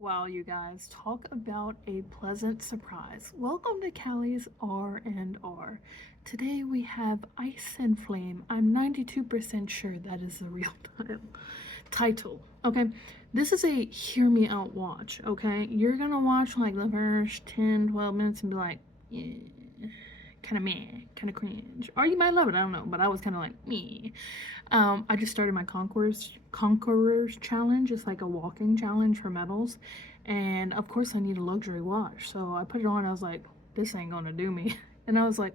Wow, you guys, talk about a pleasant surprise. Welcome to Callie's R&R. Today we have Ice and Flame. I'm 92% sure that is the real title. Okay, this is a hear me out watch. Okay, you're gonna watch like the first 10, 12 minutes and be like, yeah, kind of meh, kind of cringe. Or you might love it, I don't know, but I was kind of like, meh. I just started my Conquerors challenge. It's like a walking challenge for medals. And of course, I need a luxury watch. So I put it on. I was like, this ain't gonna do me. And I was like,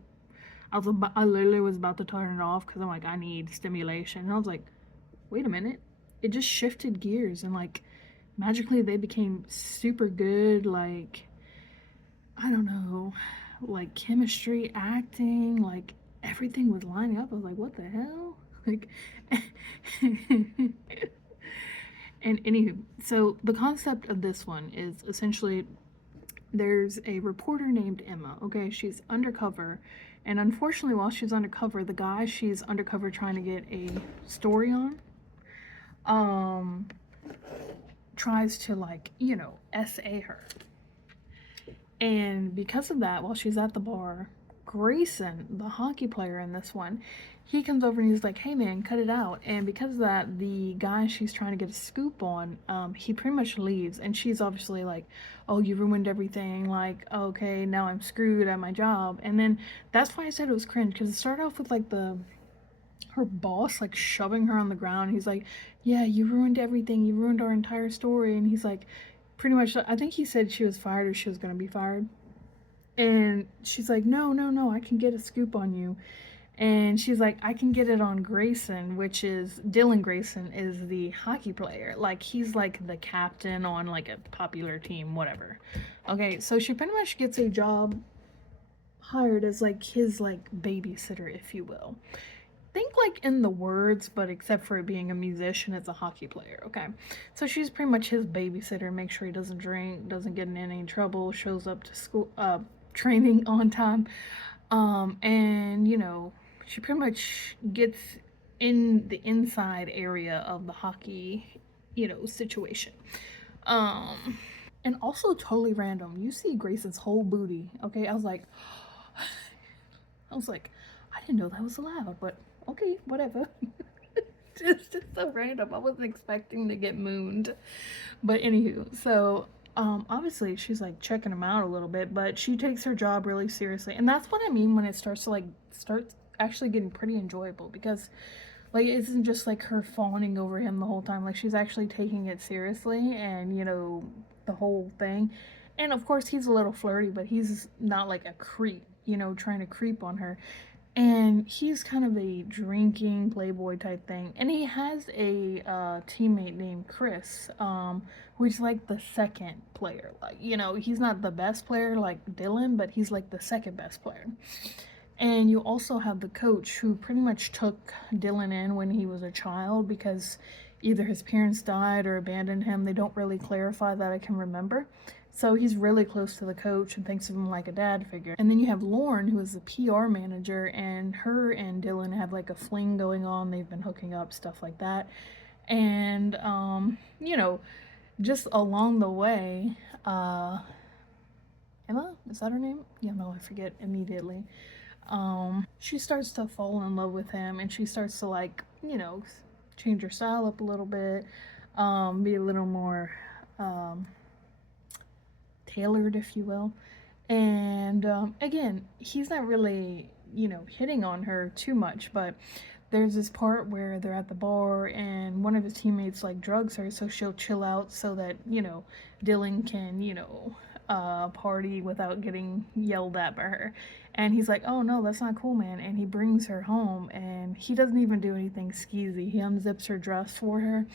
I literally was about to turn it off because I'm like, I need stimulation. And I was like, wait a minute. It just shifted gears and like magically they became super good. Like, I don't know, like chemistry, acting, like everything was lining up. I was like, what the hell? Like, and anywho, so the concept of this one is essentially there's a reporter named Emma. Okay, she's undercover, and unfortunately, while she's undercover, the guy she's undercover trying to get a story on, um, tries to like SA her. And because of that, while she's at the bar, Grayson, the hockey player in this one, he comes over and he's like, hey man, cut it out. And because of that, the guy she's trying to get a scoop on, he pretty much leaves. And she's obviously like, oh, you ruined everything. Like, okay, now I'm screwed at my job. And then that's why I said it was cringe, because it started off with like her boss like shoving her on the ground. He's like, yeah, you ruined everything. You ruined our entire story. And he's like, pretty much, I think he said she was fired or she was going to be fired. And she's like, no, no, no, I can get a scoop on you. And she's like, I can get it on Grayson, which is Dylan Grayson is the hockey player. Like, he's like the captain on like a popular team, whatever. Okay, so she pretty much gets a job hired as like his like babysitter, if you will. Think like in the words, but except for it being a musician, it's a hockey player. Okay, so she's pretty much his babysitter, make sure he doesn't drink, doesn't get in any trouble, shows up to school training on time. And she pretty much gets in the inside area of the hockey situation. um and also totally random, you see Grayson's whole booty. Okay, I was like, I didn't know that was allowed, but okay, whatever. Just so random. I wasn't expecting to get mooned. But anywho, so obviously she's like checking him out a little bit, but she takes her job really seriously. And that's what I mean when it starts to like starts actually getting pretty enjoyable, because like it isn't just like her fawning over him the whole time. Like she's actually taking it seriously, and the whole thing. And of course he's a little flirty, but he's not like a creep, trying to creep on her. And he's kind of a drinking playboy type thing. And he has a teammate named Chris, who's like the second player. Like, he's not the best player like Dylan, but he's like the second best player. And you also have the coach, who pretty much took Dylan in when he was a child because either his parents died or abandoned him. They don't really clarify that I can remember. So he's really close to the coach and thinks of him like a dad figure. And then you have Lauren, who is the PR manager, and her and Dylan have like a fling going on. They've been hooking up, stuff like that. And, just along the way, Emma, is that her name? Yeah, no, I forget immediately. She starts to fall in love with him, and she starts to like, change her style up a little bit, be a little more, tailored, if you will. And again, he's not really, hitting on her too much, but there's this part where they're at the bar and one of his teammates like drugs her so she'll chill out so that, Dylan can, party without getting yelled at by her. And he's like, oh no, that's not cool, man. And he brings her home and he doesn't even do anything skeezy. He unzips her dress for her,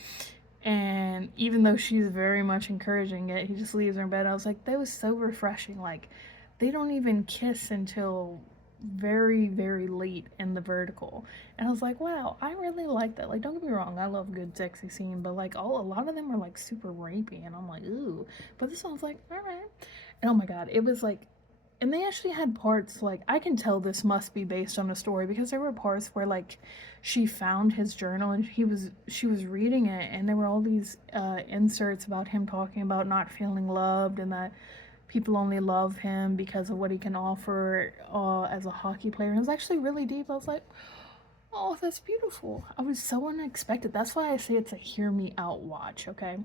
and even though she's very much encouraging it, he just leaves her in bed. I was like, that was so refreshing. Like, they don't even kiss until very, very late in the vertical. And I was like, wow, I really like that. Like, don't get me wrong, I love a good sexy scene, but like a lot of them are like super rapey, and I'm like, ooh. But this one was like, all right. And oh my god, it was like and they actually had parts, like, I can tell this must be based on a story, because there were parts where, like, she found his journal and she was reading it, and there were all these inserts about him talking about not feeling loved, and that people only love him because of what he can offer as a hockey player. And it was actually really deep. I was like, oh, that's beautiful. I was so unexpected. That's why I say it's a hear me out watch, okay?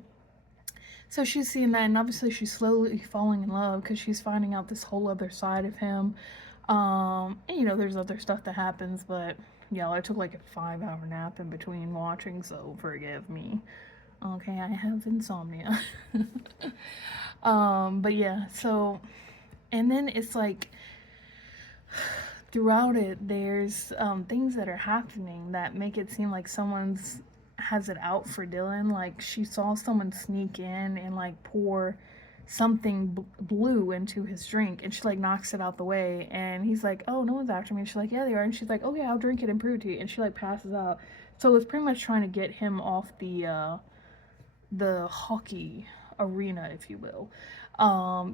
So she's seeing that, and obviously she's slowly falling in love because she's finding out this whole other side of him. And you know, there's other stuff that happens, but yeah, I took like a 5 hour nap in between watching, so forgive me. Okay, I have insomnia. But yeah, so, and then it's like throughout it, there's things that are happening that make it seem like someone's has it out for Dylan. Like she saw someone sneak in and like pour something blue into his drink, and she like knocks it out the way, and he's like, oh, no one's after me, and she's like, yeah, they are, and she's like, okay, I'll drink it and prove it to you, and she like passes out. So it's pretty much trying to get him off the hockey arena, if you will,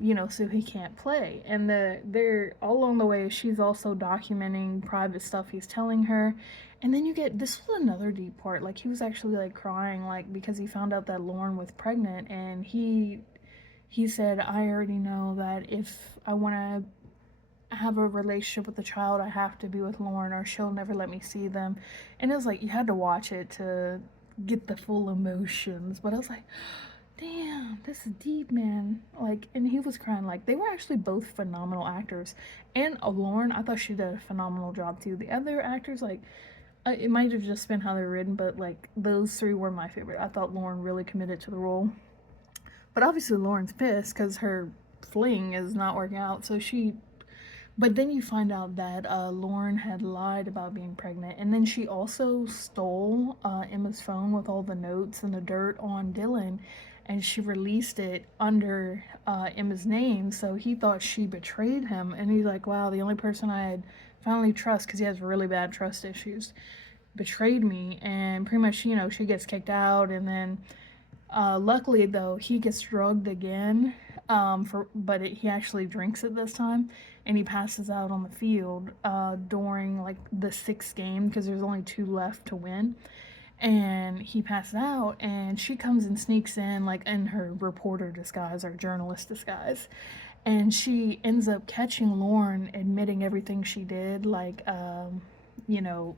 you know, so he can't play. And they're all along the way, she's also documenting private stuff he's telling her. And then you get, this was another deep part, like he was actually like crying, like because he found out that Lauren was pregnant, and he said, I already know that if I want to have a relationship with the child, I have to be with Lauren, or she'll never let me see them. And it was like you had to watch it to get the full emotions. But I was like, damn, this is deep, man. Like, and he was crying. Like, they were actually both phenomenal actors. And Lauren, I thought she did a phenomenal job too. The other actors, like, it might have just been how they were written, but like those three were my favorite. I thought Lauren really committed to the role. But obviously Lauren's pissed because her fling is not working out. So she, but then you find out that Lauren had lied about being pregnant, and then she also stole Emma's phone with all the notes and the dirt on Dylan, and she released it under Emma's name. So he thought she betrayed him, and he's like, wow, the only person I had finally trust, because he has really bad trust issues, betrayed me. And pretty much, you know, she gets kicked out, and then luckily, though, he gets drugged again, but he actually drinks it this time, and he passes out on the field during like the sixth game, because there's only two left to win. And he passes out, and she comes and sneaks in like in her reporter disguise or journalist disguise, and she ends up catching Lauren admitting everything she did, like you know,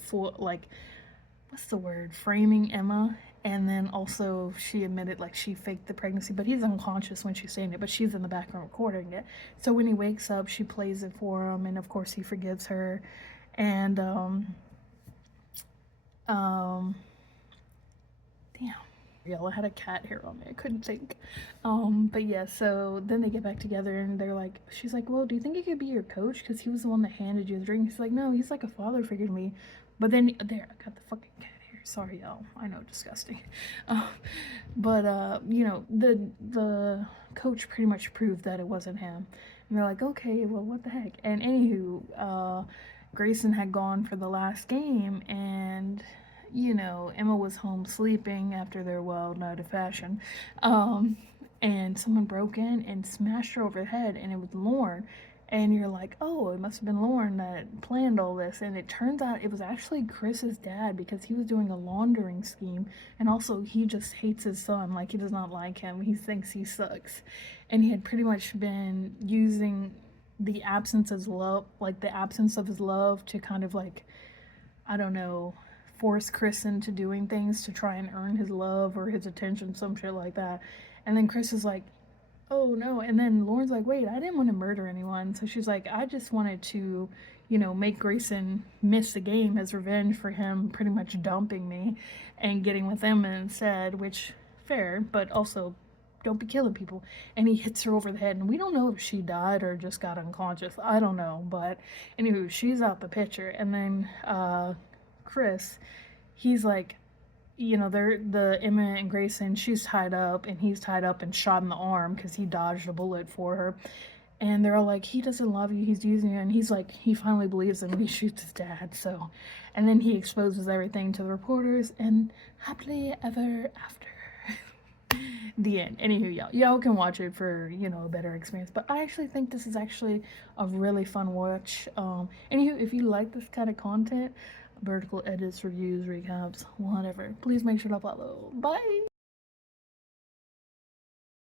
for like, what's the word, framing Emma. And then also she admitted like she faked the pregnancy, but he's unconscious when she's saying it, but she's in the background recording it. So when he wakes up, she plays it for him, and of course he forgives her. And damn, yeah, I had a cat hair on me, I couldn't think. But yeah, so then they get back together, and they're like, she's like, well, do you think he could be your coach, because he was the one that handed you the drink? He's like, no, he's like a father figure to me. But then there, I got the fucking cat. Sorry, y'all. I know, disgusting. But you know, the coach pretty much proved that it wasn't him. And they're like, okay, well, what the heck? And anywho, Grayson had gone for the last game, and you know, Emma was home sleeping after their wild night of fashion. And someone broke in and smashed her over the head, and it was Lauren. And you're like, oh, it must have been Lauren that planned all this. And it turns out it was actually Chris's dad, because he was doing a laundering scheme. And also, he just hates his son. Like, he does not like him. He thinks he sucks. And he had pretty much been using the absence of love, like the absence of his love, to kind of like, I don't know, force Chris into doing things to try and earn his love or his attention, some shit like that. And then Chris is like, oh no. And then Lauren's like, wait, I didn't want to murder anyone. So she's like, I just wanted to, you know, make Grayson miss the game as revenge for him pretty much dumping me and getting with Emma instead, which, fair, but also don't be killing people. And he hits her over the head, and we don't know if she died or just got unconscious. I don't know, but anywho, she's out the picture. And then Chris, he's like, you know, they're the Emma and Grayson, she's tied up, and he's tied up and shot in the arm because he dodged a bullet for her. And they're all like, he doesn't love you, he's using you. And he's like, he finally believes him, and he shoots his dad. So, and then he exposes everything to the reporters, and happily ever after. The end. Anywho, y'all can watch it for a better experience. But I actually think this is actually a really fun watch. Anywho, if you like this kind of content, vertical edits, reviews, recaps, whatever, please make sure to follow. Bye.